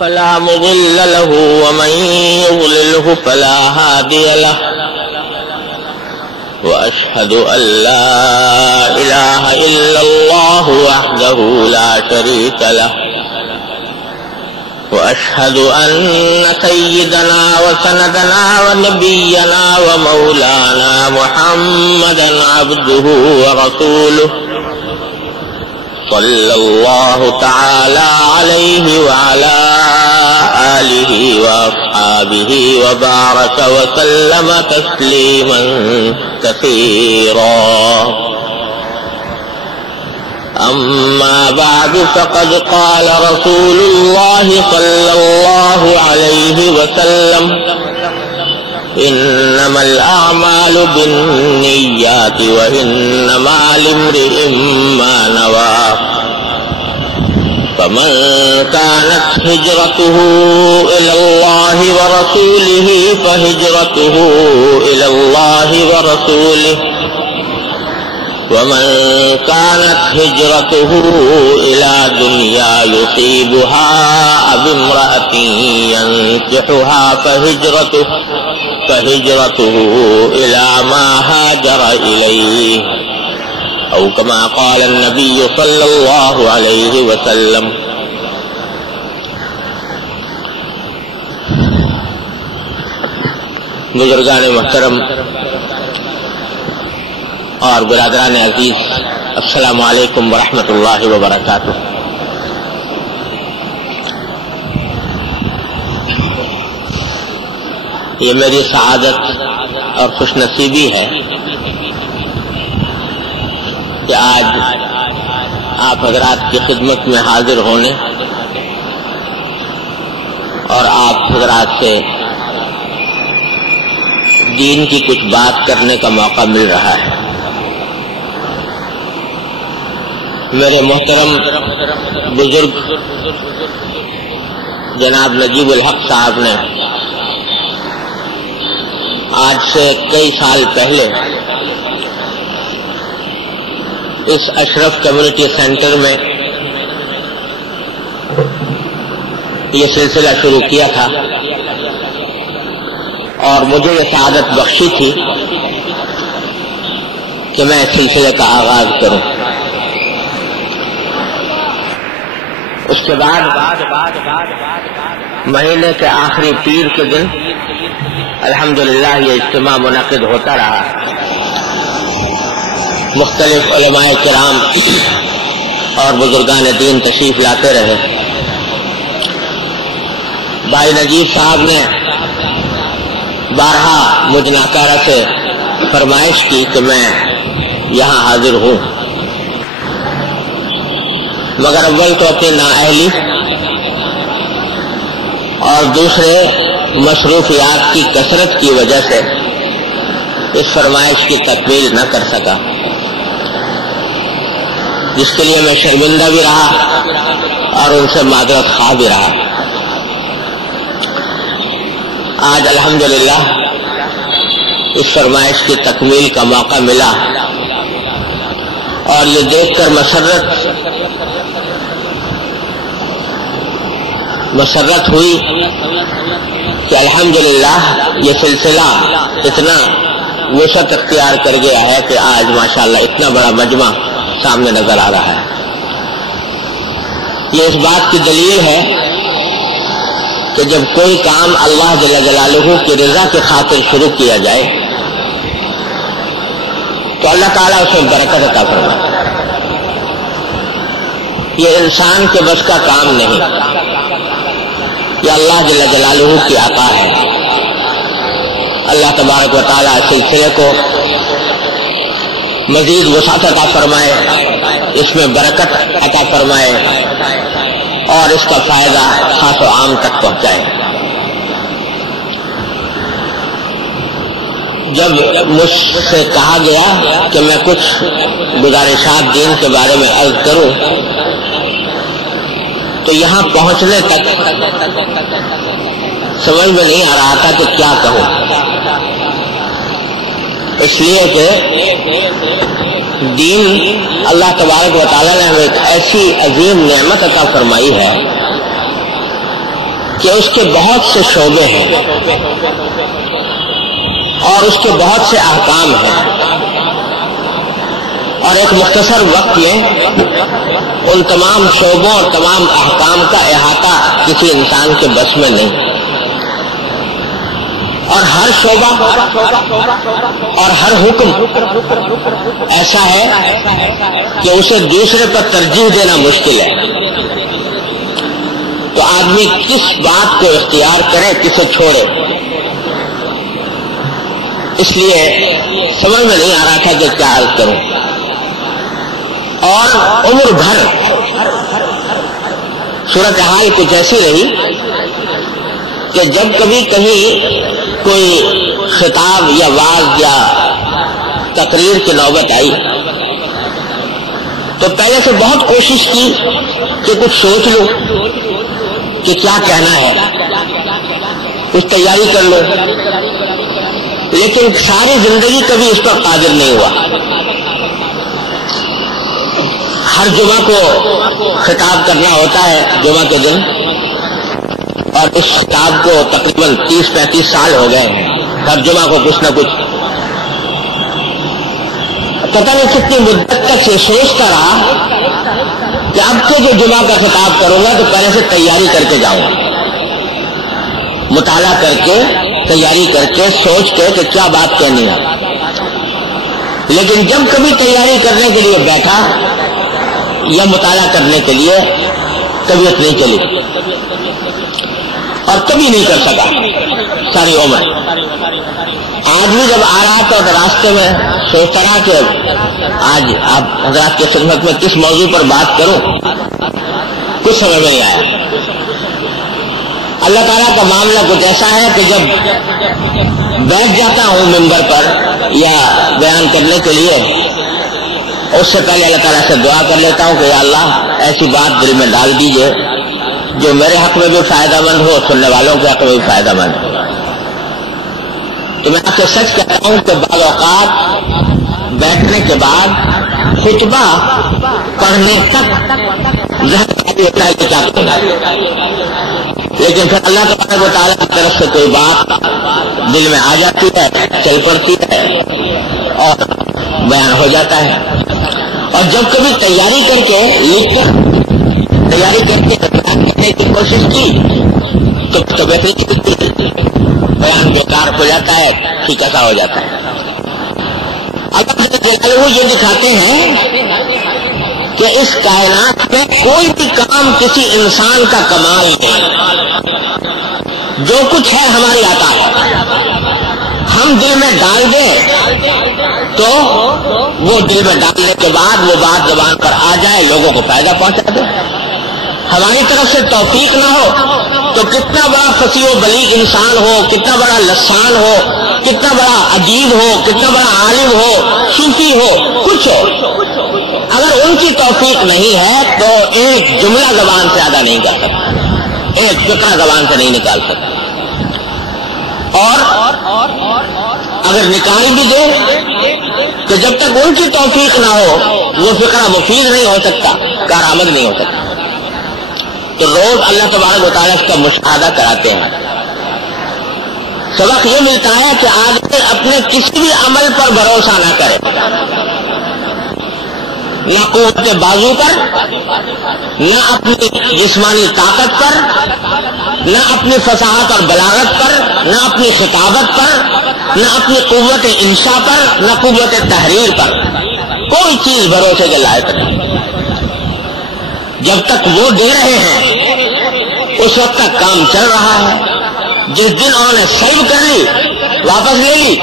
فلا مضل له ومن يضلله فلا هادي له وأشهد أن لا إله إلا الله وحده لا شريك له وأشهد أن سيدنا وسندنا ونبينا ومولانا محمدا عبده ورسوله صلى الله تعالى عليه وعلى آله وأصحابه وبارك وسلم تسليما كثيرا. أما بعد فقد قال رسول الله صلى الله عليه وسلم: إنما الأعمال بالنيات وإنما لامرئ ما نوى، فمن كانت هجرته إلى الله ورسوله فهجرته إلى الله ورسوله، ومن كانت هجرته إلى دنيا يصيبها أو امرأة ينكحها فهجرته إلى ما هاجر إليه، أو كما قال النبي صلى الله عليه وسلم. بزرگان محترم اور برادران عزیز، السلام علیکم ورحمۃ اللہ وبرکاتہ. یہ میری سعادت اور خوش نصیبی ہے کہ آج آپ حضرات کی خدمت میں حاضر ہونے اور آپ حضرات سے دین کی کچھ بات کرنے کا موقع مل رہا ہے. میرے محترم بزرگ جناب نجیب الحق صاحب نے آج سے کئی سال پہلے اس اشرف کمیونٹی سینٹر میں یہ سلسلہ شروع کیا تھا اور مجھے یہ سعادت بخشی تھی کہ میں اس سلسلے کا آغاز کروں. اس کے بعد مہینے کے آخری پیر کے دن الحمدللہ یہ اجتماع منعقد ہوتا رہا. مختلف علماء کرام اور بزرگان دین تشریف لاتے رہے. بھائی نجیب صاحب نے بارہا مجھ ناکارہ سے فرمائش کی کہ میں یہاں حاضر ہوں، مگر اول تو اپنی نااہلی اور دوسرے مصروفیات کی کثرت کی وجہ سے اس فرمائش کی تکمیل نہ کر سکا، جس کے لیے میں شرمندہ بھی رہا اور ان سے معذرت خواہ بھی رہا. آج الحمدللہ اس فرمائش کی تکمیل کا موقع ملا اور یہ دیکھ کر مسرت ہوئی کہ الحمدللہ یہ سلسلہ اتنا وسعت اختیار کر گیا ہے کہ آج ماشاءاللہ اتنا بڑا مجمع سامنے نظر آ رہا ہے. یہ اس بات کی دلیل ہے کہ جب کوئی کام اللہ جل جلالہ کی رضا کی خاطر شروع کیا جائے تو اللہ تعالیٰ اسے برکت عطا فرماتا ہے. یہ انسان کے بس کا کام نہیں، یہ اللہ جل جلالہ کی عطا ہے. اللہ تبارک و تعالیٰ اس سلسلے کو مزید وسعت عطا فرمائے، اس میں برکت عطا فرمائے اور اس کا فائدہ خاص و عام تک پہنچائے. جب مجھ سے کہا گیا کہ میں کچھ گزارشات دین کے بارے میں عرض کروں تو یہاں پہنچنے تک سمجھ میں نہیں آ رہا تھا کہ کیا کہوں، اس لیے کہ دین اللہ تبارک و تعالیٰ نے ہمیں ایک ایسی عظیم نعمت عطا فرمائی ہے کہ اس کے بہت سے شعبے ہیں اور اس کے بہت سے احکام ہیں، اور ایک مختصر وقت میں ان تمام شعبوں اور تمام احکام کا احاطہ کسی انسان کے بس میں نہیں، اور ہر شعبہ اور ہر حکم ایسا ہے کہ اسے دوسرے پر ترجیح دینا مشکل ہے۔ تو آدمی کس بات کو اختیار کرے، کسے چھوڑے، اس لیے سمجھ میں نہیں آ رہا تھا کہ کیا عرض کروں۔ اور عمر بھر صورتحال کچھ ایسی رہی کہ جب کبھی کہیں کوئی خطاب یا وعظ یا تقریر کی نوبت آئی تو پہلے سے بہت کوشش کی کہ کچھ سوچ لو کہ کیا کہنا ہے، کچھ تیاری کر لو، لیکن ساری زندگی کبھی اس پر قادر نہیں ہوا۔ ہر جمعہ کو خطاب کرنا ہوتا ہے جمعہ کے دن، اور اس خطاب کو تقریباً 30-35 سال ہو گئے ہیں، ہر جمعہ کو کچھ نہ کچھ، پتہ نہیں کتنی مدت تک یہ سوچتا رہا کہ اب سے جو جمعہ کا خطاب کروں گا تو پہلے سے تیاری کر کے جاؤں گا، مطالعہ کر کے، تیاری کر کے، سوچ کے کہ کیا بات کہنی ہے۔ لیکن جب کبھی تیاری کرنے کے لیے بیٹھا یا مطالعہ کرنے کے لیے، طبیعت نہیں چلی اور کبھی نہیں کر سکا ساری عمر۔ آج بھی جب آ رہا تھا تو راستے میں سوچتا رہا کہ آج آپ حضرات کی خدمت میں کس موضوع پر بات کروں، کچھ سمجھ میں نہیں آیا۔ اللہ تعالیٰ کا معاملہ کچھ ایسا ہے کہ جب بیٹھ جاتا ہوں ممبر پر یا بیان کرنے کے لیے، اس سے پہلے اللہ تعالیٰ سے دعا کر لیتا ہوں کہ یا اللہ ایسی بات دل میں ڈال دیجئے جو میرے حق میں بھی فائدہ مند ہو، سننے والوں کے حق میں بھی فائدہ مند ہو۔ تو میں آپ سے سچ کہتا ہوں کہ بعض اوقات بیٹھنے کے بعد خطبہ پڑھنے تک ذہن خالی ہوتا ہے کہ کیا کرنا، لیکن پھر اللہ تبارک و تعالیٰ کی طرف سے کوئی بات دل میں آ جاتی ہے، چل پڑتی ہے اور بیان ہو جاتا ہے۔ اور جب کبھی تیاری کر کے بیان کرنے کی کوشش کی تو طبیعت نہیں چلتی، بیان بیکار ہو جاتا ہے، ٹھیکا سا ہو جاتا ہے۔ اللہ یہ دکھاتے ہیں کہ اس کائنات میں کوئی بھی کام کسی انسان کا کمال نہیں، جو کچھ ہے ہماری عطا ہے۔ ہم دل میں ڈال دیں تو وہ دل میں ڈالنے کے بعد وہ بات زبان پر آ جائے، لوگوں کو فائدہ پہنچا دے۔ ہماری طرف سے توفیق نہ ہو تو کتنا بڑا فصیح و بلیغ انسان ہو، کتنا بڑا لسان ہو، کتنا بڑا ادیب ہو، کتنا بڑا عالم ہو، صوفی ہو، کچھ ہو، اگر ان کی توفیق نہیں ہے تو ایک جملہ زبان سے ادا نہیں کر سکتا، ایک فقرہ زبان سے نہیں نکال سکتا، اور اگر نکال بھی دے تو جب تک ان کی توفیق نہ ہو وہ فقرہ مفید نہیں ہو سکتا، کارآمد نہیں ہو سکتا۔ تو روز اللہ تبارک و تعالیٰ اس کا مشاہدہ کراتے ہیں۔ سبق یہ ملتا ہے کہ آدمی اپنے کسی بھی عمل پر بھروسہ نہ کرے، نہ قوت بازو پر، نہ اپنی جسمانی طاقت پر، نہ اپنی فصاحت اور بلاغت پر، نہ اپنی خطابت پر، نہ اپنی قوت انشاء پر، نہ قوت تحریر پر، کوئی چیز بھروسے کے لائق نہیں۔ جب تک وہ دے رہے ہیں اس وقت تک کام چل رہا ہے، جس دن انہوں نے سیو کر لی، واپس لے لی،